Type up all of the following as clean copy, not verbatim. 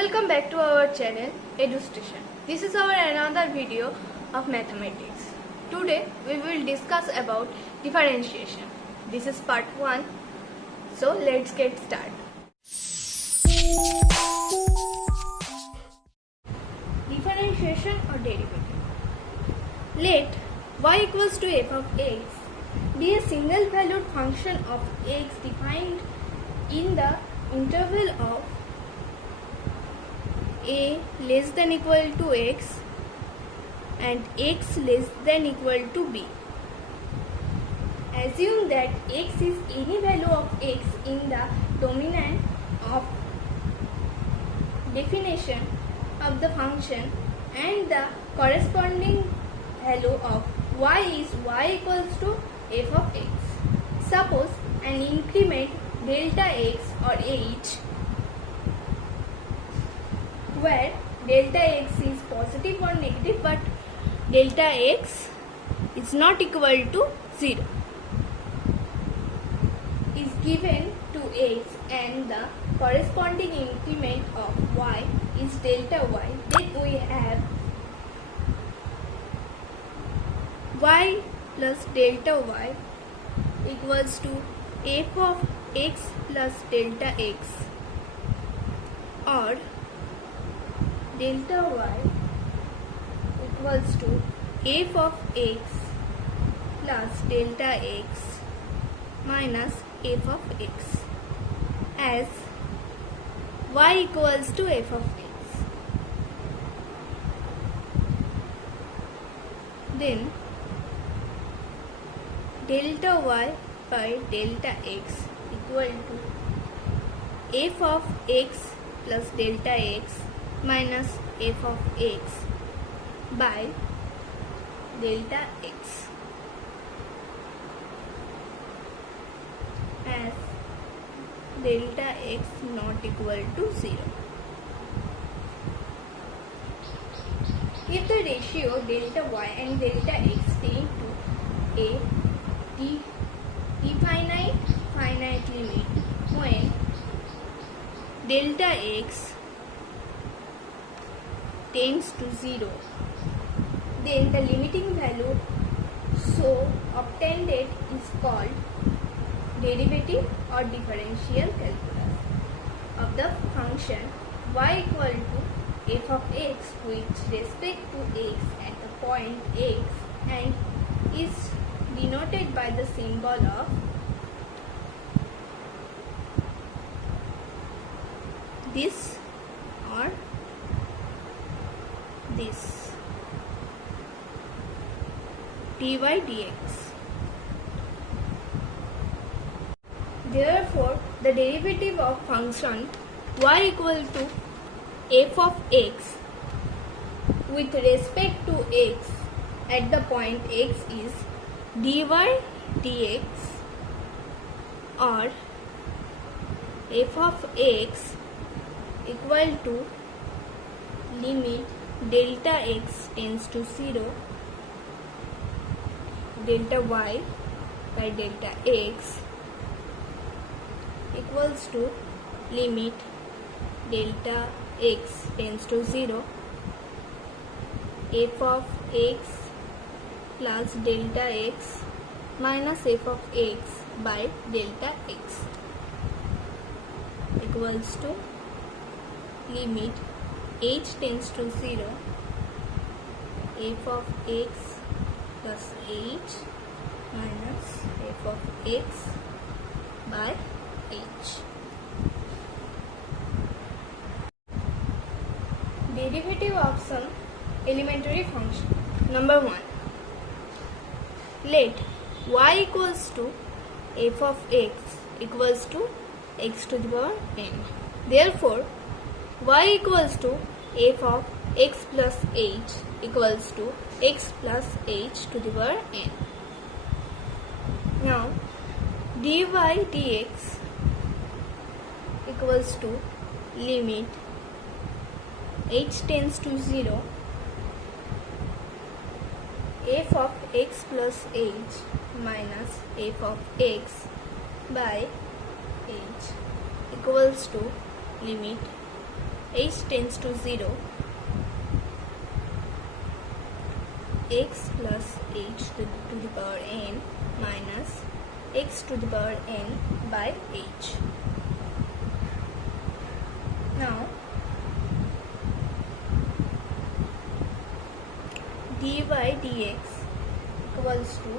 Welcome back to our channel EduStation. This is our another video of mathematics. Today we will discuss about differentiation. This is part 1. So let's get started. Differentiation or derivative. Let y equals to f of x be a single valued function of x defined in the interval of a less than equal to x and x less than equal to b. Assume that x is any value of x in the dominant of definition of the function and the corresponding value of y is y equals to f of x. Suppose an increment delta x or h where delta x is positive or negative but delta x is not equal to 0 is given to x and the corresponding increment of y is delta y. Then we have y plus delta y equals to f of x plus delta x, or delta y equals to f of x plus delta x minus f of x, as y equals to f of x. Then delta y by delta x equal to f of x plus delta x minus f of x by delta x, as delta x not equal to 0. If the ratio delta y and delta x tend to a finite limit when delta x tends to 0, then the limiting value so obtained is called derivative or differential calculus of the function y equal to f of x with respect to x at the point x and is denoted by the symbol of this or this, dy dx. Therefore, the derivative of function y equal to f of x with respect to x at the point x is dy dx, or f of x equal to limit delta x tends to 0 delta y by delta x equals to limit delta x tends to 0 f of x plus delta x minus f of x by delta x equals to limit h tends to 0 f of x plus h minus f of x by h. Derivative of some elementary function. Number 1. Let y equals to f of x equals to x to the power n. Therefore, y equals to f of x plus h equals to x plus h to the power n. Now, dy dx equals to limit h tends to 0 f of x plus h minus f of x by h equals to limit h tends to 0, x plus h to the power n minus x to the power n by h. Now dy dx equals to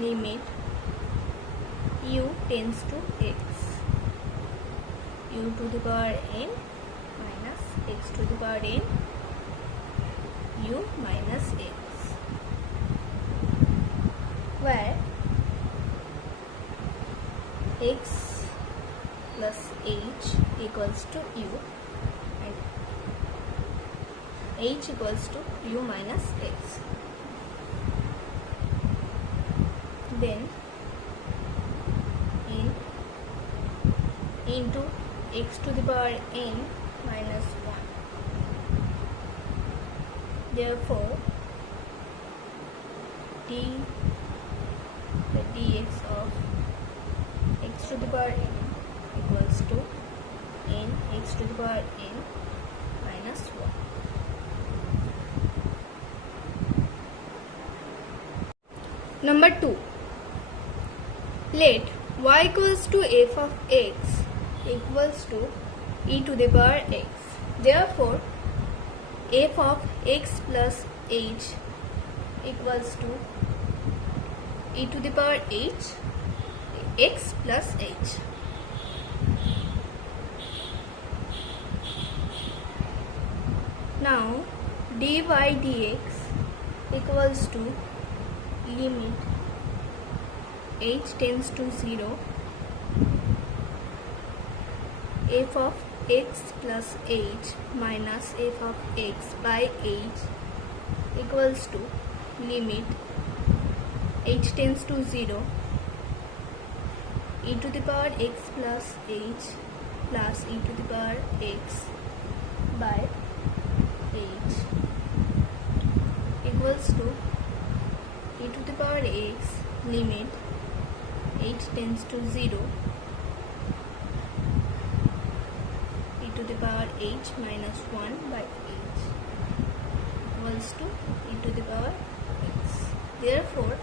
limit u tends to x, u to the power n minus x to the power n, u minus x, where x plus h equals to u and h equals to u minus x. Then n into x to the power n minus 1. Therefore, the dx of x to the power n equals to n x to the power n minus 1. Number 2. Let y equals to f of x equals to e to the power x. Therefore, f of x plus h equals to e to the power h, x plus h. Now dy dx equals to limit h tends to 0, f of x plus h minus f of x by h equals to limit h tends to 0, e to the power x plus h plus e to the power x by h equals to e to the power x limit h tends to 0, e to the power h minus 1 by h equals to e to the power x. Therefore,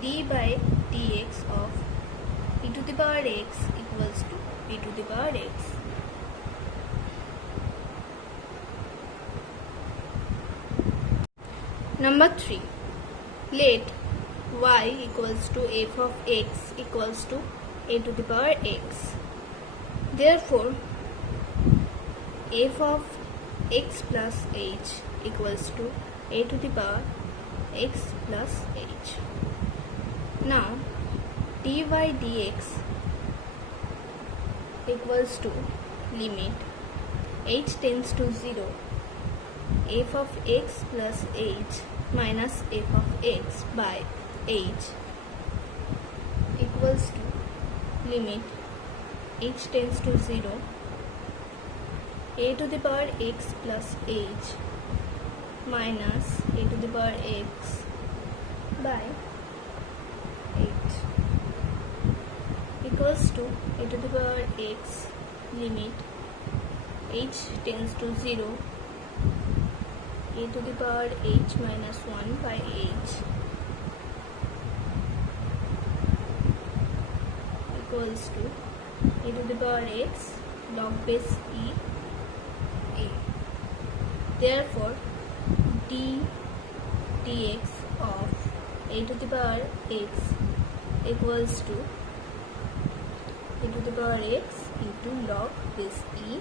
d by dx of e to the power x equals to e to the power x. Number 3. Let y equals to f of x equals to a to the power x. Therefore, f of x plus h equals to a to the power x plus h. Now, dy dx equals to limit h tends to 0, f of x plus h minus f of x by h equals to limit h tends to 0, a to the power x plus h minus a to the power x by h equals to a to the power x limit h tends to 0, a to the power h minus 1 by h equals to a to the power x log base e a. Therefore, d dx of a to the power x equals to a to the power x into log base e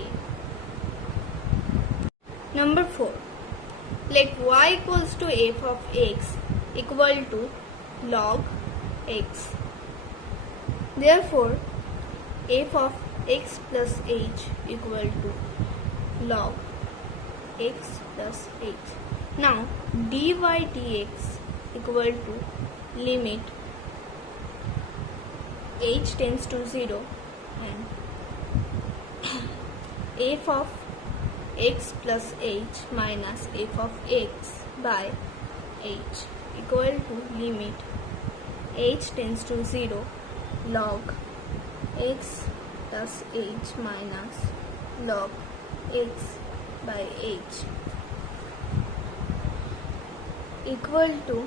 a. Number 4. Let y equals to f of x equal to log x. Therefore, f of x plus h equal to log x plus h. Now, dy dx equal to limit h tends to 0 and f of x plus h minus f of x by h equal to limit h tends to 0 log x plus h minus log x by h equal to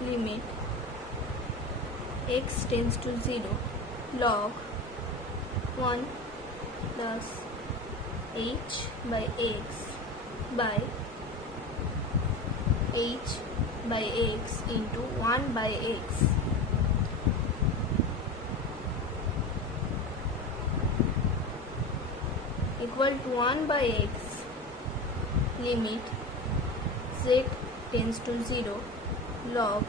limit x tends to 0 log 1 plus h by x by h by x into 1 by x equal to 1 by x limit z tends to 0 log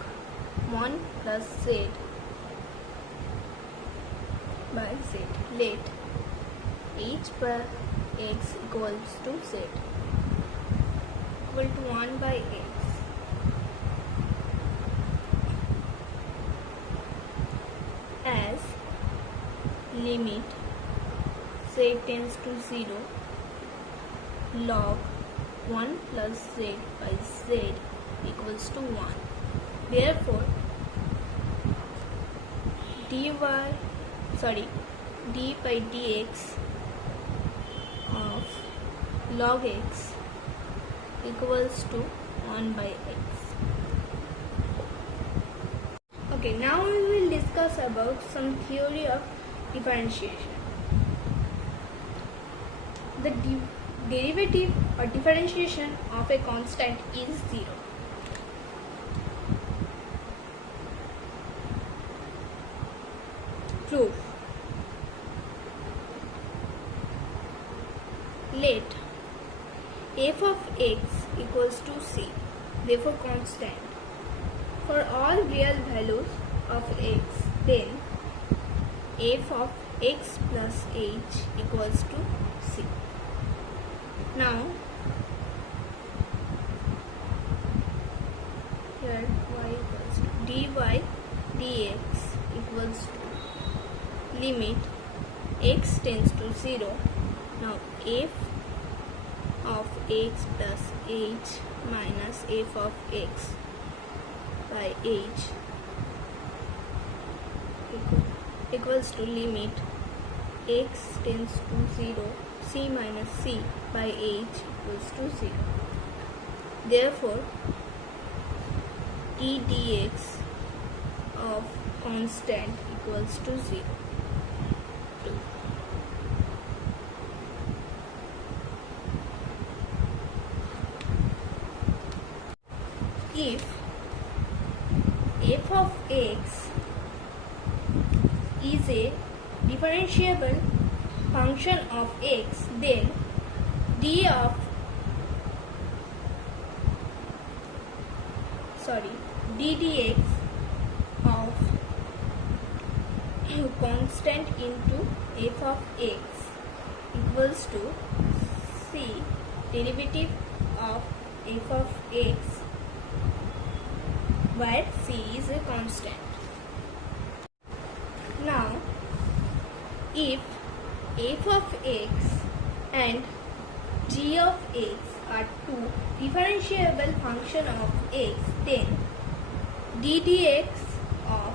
1 plus z by z. Let h per x equals to z equal to 1 by x as limit z tends to 0 log 1 plus z by z equals to 1. Therefore, d by dx of log x equals to 1 by x. Okay, now we will discuss about some theory of differentiation. The derivative or differentiation of a constant is 0. Proof. Let f of x equals to c, therefore constant, for all real values of x, then f of x plus h equals to c. Now, here y equals to dy dx equals to limit x tends to 0. Now f of x plus h minus f of x by h equals to limit x tends to 0 c minus c by h equals to 0. Therefore, d dx of constant equals to 0. If f of x is a differentiable function of x, then d dx of constant into f of x equals to c derivative of f of x, where c is a constant. Now, if f of x and g of x are two differentiable function of x, then d dx of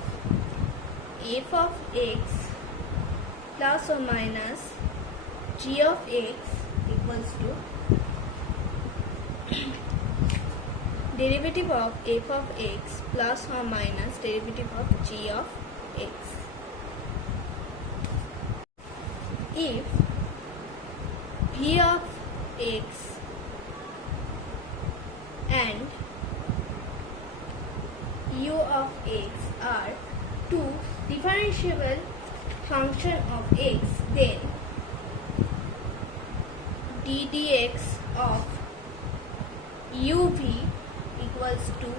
f of x plus or minus g of x equals to derivative of f of x plus or minus derivative of g of x. If v of x and u of x are two differentiable function of x, then d dx of uv equals to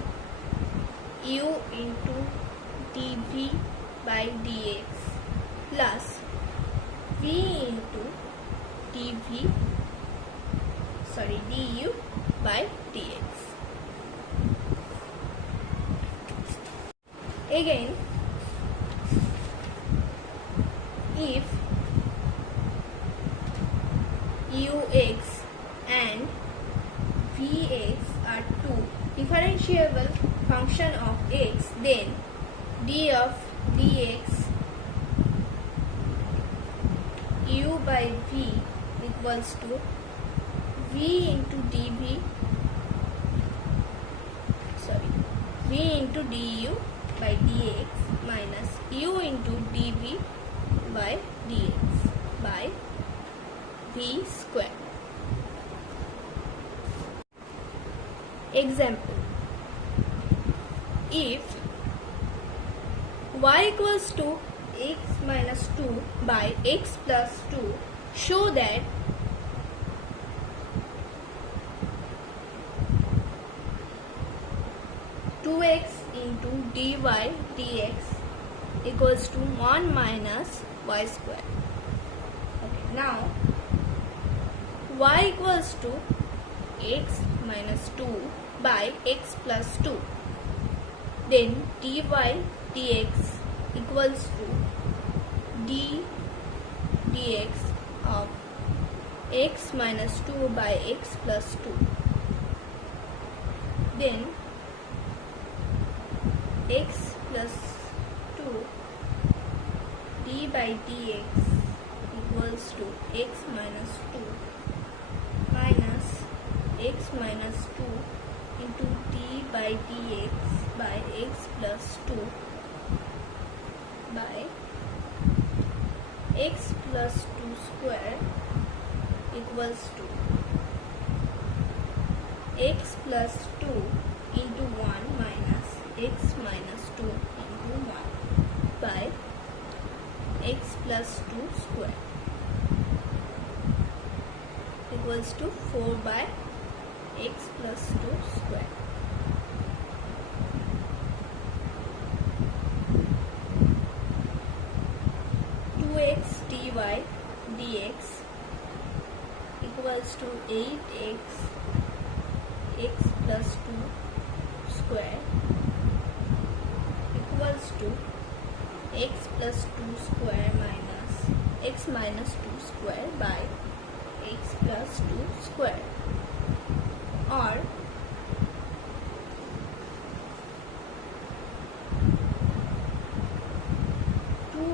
u into dv by dx plus v into du by dx. Again, if ux and vx are two differentiable function of x, then d of dx u by v equals to v into dv, v into du by dx minus u into dv by dx by v square. Example: if y equals to x minus 2 by x plus 2, show that x into dy dx equals to 1 minus y square. Okay, now y equals to x minus 2 by x plus 2, then dy dx equals to d dx of x minus 2 by x plus 2, then x plus 2 d by dx equals to x minus 2 minus x minus 2 into d by dx by x plus 2 by x plus 2 square equals to x plus 2 into 1 minus x minus 2 into 1 by x plus 2 square equals to 4 by x plus 2 square. X dy dx equals to 8x x plus 2 square equals to x plus 2 square minus x minus 2 square by x plus 2 square, or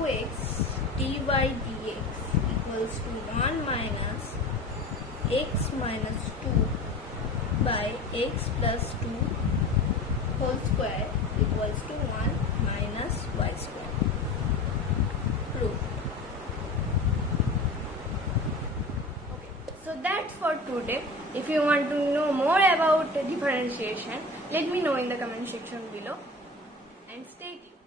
x dy dx equals to 1 minus x minus 2 by x plus 2 whole square equals to 1 minus y square. Proof. Okay, so that's for today. If you want to know more about differentiation, let me know in the comment section below, and stay tuned.